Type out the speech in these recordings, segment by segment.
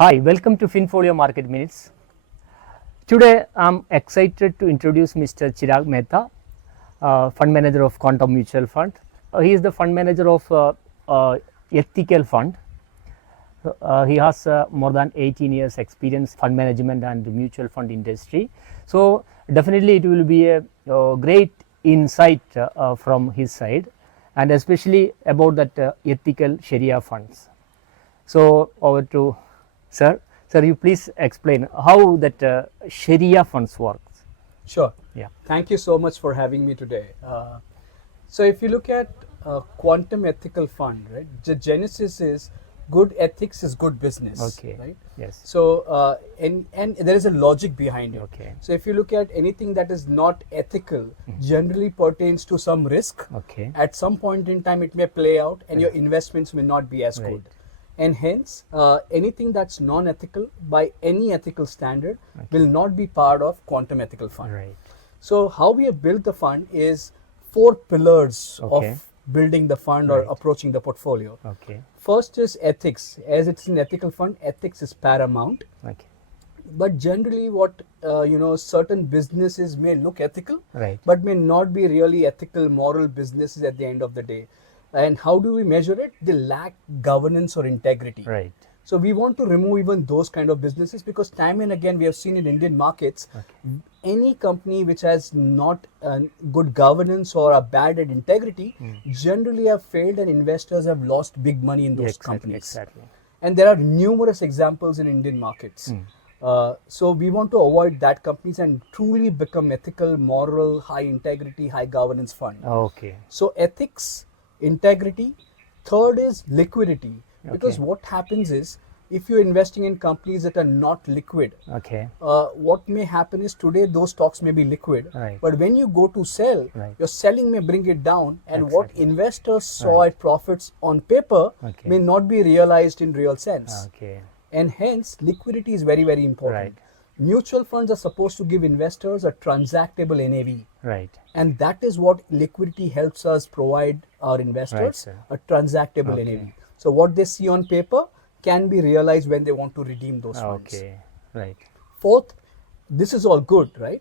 Hi, welcome to FinFolio-market Minutes. Today I'm excited to introduce Mr. Chirag Mehta, Fund Manager of Quantum Mutual Fund. He is the Fund Manager of Ethical Fund. He has more than 18 years experience fund management and mutual fund industry. So definitely it will be a great insight from his side, and especially about that ethical Sharia funds. So over to Sir. Sir, you please explain how that Sharia funds works. Sure. Yeah. Thank you so much for having me today. So if you look at Quantum Ethical Fund, right, the genesis is good ethics is good business. Okay. Right. Yes. So and there is a logic behind it. Okay. So if you look at anything that is not ethical, generally pertains to some risk. Okay. At some point in time, it may play out, and your investments may not be as good. And hence, anything that's non-ethical by any ethical standard will not be part of Quantum Ethical Fund. Right. So how we have built the fund is 4 pillars Okay. of building the fund or approaching the portfolio. Okay. First is ethics. As it's an ethical fund, ethics is paramount. Okay. But generally, what certain businesses may look ethical, Right. but may not be really ethical, moral businesses at the end of the day. And how do we measure it? They lack governance or integrity. Right. So we want to remove even those kind of businesses, because time and again we have seen in Indian markets, any company which has not good governance or are bad at integrity generally have failed, and investors have lost big money in those companies. Exactly. And there are numerous examples in Indian markets. So we want to avoid that companies and truly become ethical, moral, high integrity, high governance fund. Okay. So ethics, integrity. Third is liquidity, because what happens is, if you're investing in companies that are not liquid, Okay. what may happen is today those stocks may be liquid, Right. but when you go to sell, Right. your selling may bring it down, and what Exactly. investors saw at profits on paper Okay. may not be realized in real sense. Okay. And hence liquidity is very, very important. Right. Mutual funds are supposed to give investors a transactable NAV. Right. And that is what liquidity helps us provide our investors, sir. a transactable Okay. NAV. So what they see on paper can be realized when they want to redeem those funds. Okay. Right. Fourth, this is all good, right?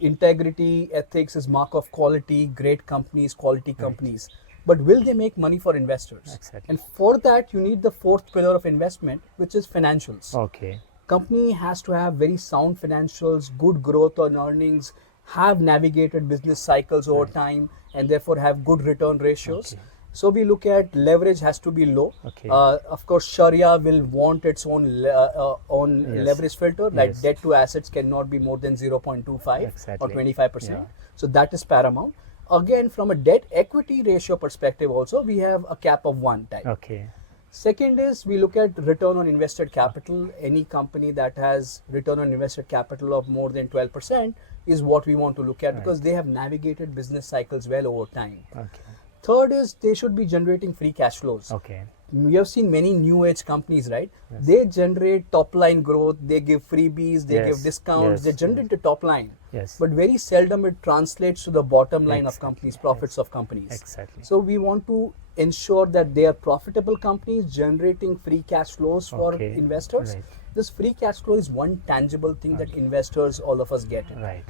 Integrity, ethics is mark of quality, great companies, quality companies. But will they make money for investors? Exactly. And for that, you need the fourth pillar of investment, which is financials. Okay. Company has to have very sound financials, good growth on earnings, have navigated business cycles over time, and therefore have good return ratios. Okay. So we look at leverage has to be low. Okay. Of course, Sharia will want its own Yes. leverage filter, like Yes. debt to assets cannot be more than 0.25 or Exactly. 25%. Yeah. So that is paramount. Again, from a debt equity ratio perspective also, we have a cap of 1 type. Okay. Second is we look at return on invested capital. Any company that has return on invested capital of more than 12% is what we want to look at, because they have navigated business cycles well over time. Okay. Third is they should be generating free cash flows. Okay. We have seen many new age companies, right? They generate top line growth, they give freebies, they give discounts, they generate the top line. Yes. But very seldom it translates to the bottom line of companies, profits of companies. Exactly. So we want to ensure that they are profitable companies generating free cash flows for investors. Right. This free cash flow is one tangible thing that investors, all of us get. Right.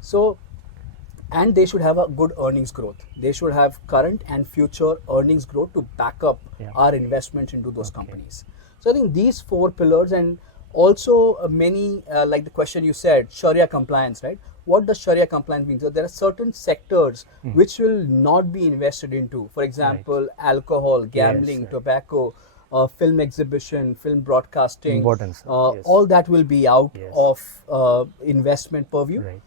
So, and they should have a good earnings growth. They should have current and future earnings growth to back up our investments into those companies. So I think these 4 pillars, and also many, like the question you said, Sharia compliance, right? What does Sharia compliance mean? So there are certain sectors which will not be invested into. For example, alcohol, gambling, tobacco, film exhibition, film broadcasting, Importance. all that will be out of investment purview. Right.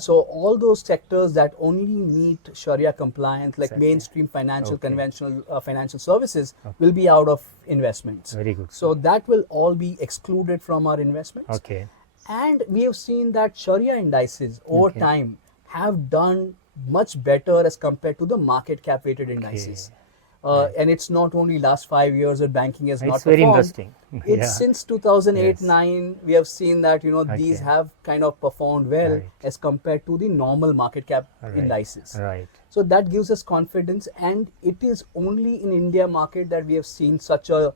So all those sectors that only meet Sharia compliance, like mainstream financial, conventional financial services, will be out of investments. Very good. So that will all be excluded from our investments. Okay. And we have seen that Sharia indices over time have done much better as compared to the market cap weighted indices. And it's not only last 5 years that banking has not It's very performed. interesting. It's since 2008-9 we have seen that these have kind of performed well as compared to the normal market cap indices. Right. So that gives us confidence, and it is only in India market that we have seen such a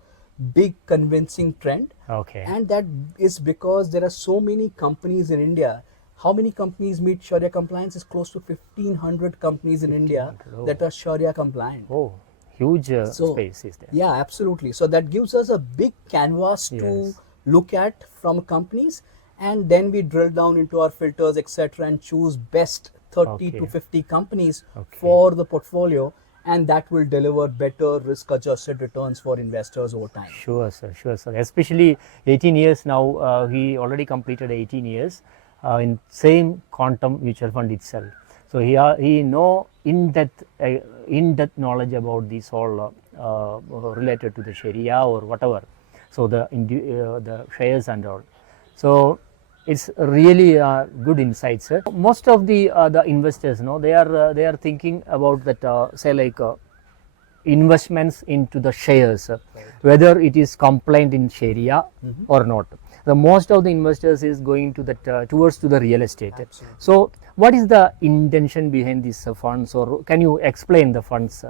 big convincing trend. Okay. And that is because there are so many companies in India. How many companies meet Sharia compliance? Is close to 1500 companies in India 1500, that are Sharia compliant. Oh, huge So, space is there. yeah, absolutely. So that gives us a big canvas to Yes. look at from companies, and then we drill down into our filters, etc., and choose best 30 to Okay. 50 companies Okay. for the portfolio, and that will deliver better risk-adjusted returns for investors over time. Sure, sir. Sure, sir. Especially 18 years now. He already completed 18 years in same quantum mutual fund itself. So he know in-depth knowledge about this all related to the Sharia or whatever. So the shares and all. So it's really good insight, sir. Most of the investors, they are thinking about that say like. Investments into the shares, whether it is compliant in Sharia or not. The most of the investors is going to that towards to the real estate. Absolutely. So, what is the intention behind these funds, or can you explain the funds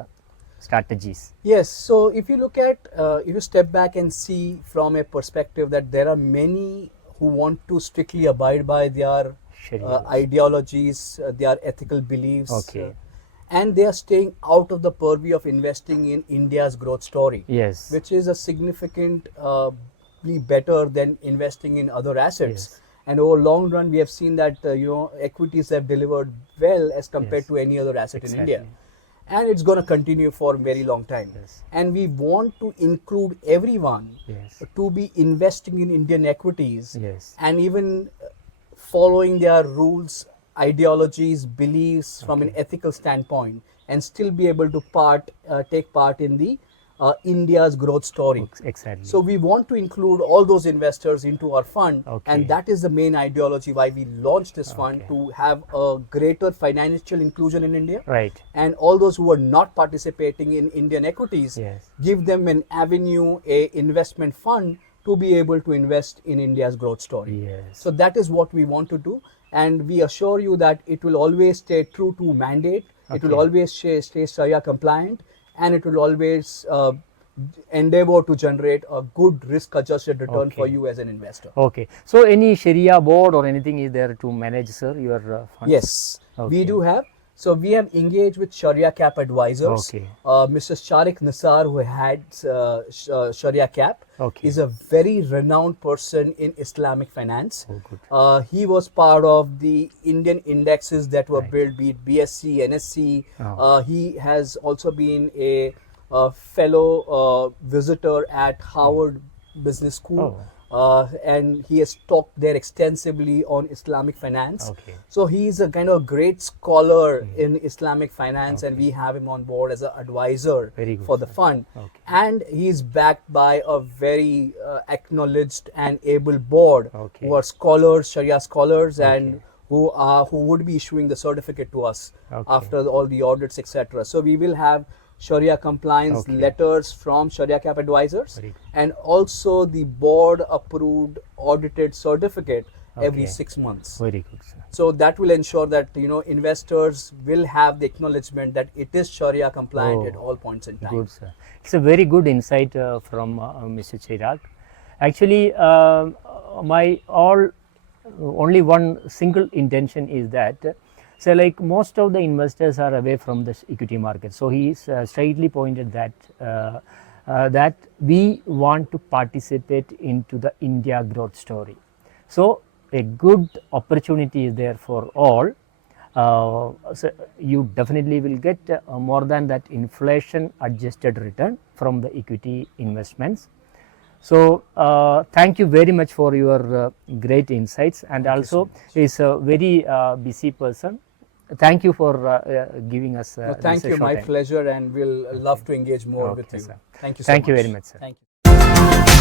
strategies? Yes, so if you look at, if you step back and see from a perspective that there are many who want to strictly abide by their Sharia. ideologies, their ethical beliefs, Okay. and they are staying out of the purview of investing in India's growth story, Yes. which is a significantly better than investing in other assets. Yes. And over long run, we have seen that equities have delivered well as compared Yes. to any other asset in Exactly. India, and it's going to continue for a very long time. Yes. And we want to include everyone Yes. to be investing in Indian equities, Yes. and even following their rules, ideologies, beliefs from an ethical standpoint, and still be able to take part in the India's growth story. Exactly. So we want to include all those investors into our fund, Okay. and that is the main ideology why we launched this fund, Okay. to have a greater financial inclusion in India. Right. And all those who are not participating in Indian equities, Yes. give them an avenue, a investment fund to be able to invest in India's growth story. Yes. So that is what we want to do, and we assure you that it will always stay true to mandate. It will Okay. always stay Sharia compliant, and it will always endeavor to generate a good risk-adjusted return for Okay. you as an investor. Okay. So, any Sharia board or anything is there to manage, sir, your funds? Yes, Okay. we do have. So we have engaged with Sharia Cap advisors. Okay. Mr. Sharik Nisar, who heads Sharia Cap, Okay. is a very renowned person in Islamic finance. Oh, good. He was part of the Indian indexes that were Right. built, be it BSc, NSC. Oh. He has also been a fellow visitor at Harvard Business School. Oh. And he has talked there extensively on Islamic finance. Okay. So he is a kind of great scholar in Islamic finance, and we have him on board as an advisor Very good, for the sir. fund. Okay. And he is backed by a very acknowledged and able board, Okay. who are scholars, Sharia scholars, and Okay. who would be issuing the certificate to us Okay. after all the audits, etc. So we will have Sharia compliance Okay. letters from Sharia Cap advisors, Very good. and also the board approved audited certificate every Okay. 6 months. Very good, sir. So that will ensure that investors will have the acknowledgement that it is Sharia compliant Oh, at all points in time. Good, sir. It's a very good insight from Mr. Chirag. Actually, my only one single intention is that, so like most of the investors are away from the equity market. So he straightly pointed that that we want to participate into the India growth story. So a good opportunity is there for all. So you definitely will get more than that inflation adjusted return from the equity investments. So thank you very much for your great insights, and Thank you also so is a very busy person. Thank you for giving us No, thank this you, short my time. pleasure, and we'll love to engage more with Okay, you. sir. Thank you so Thank you much. very much, sir. Thank you.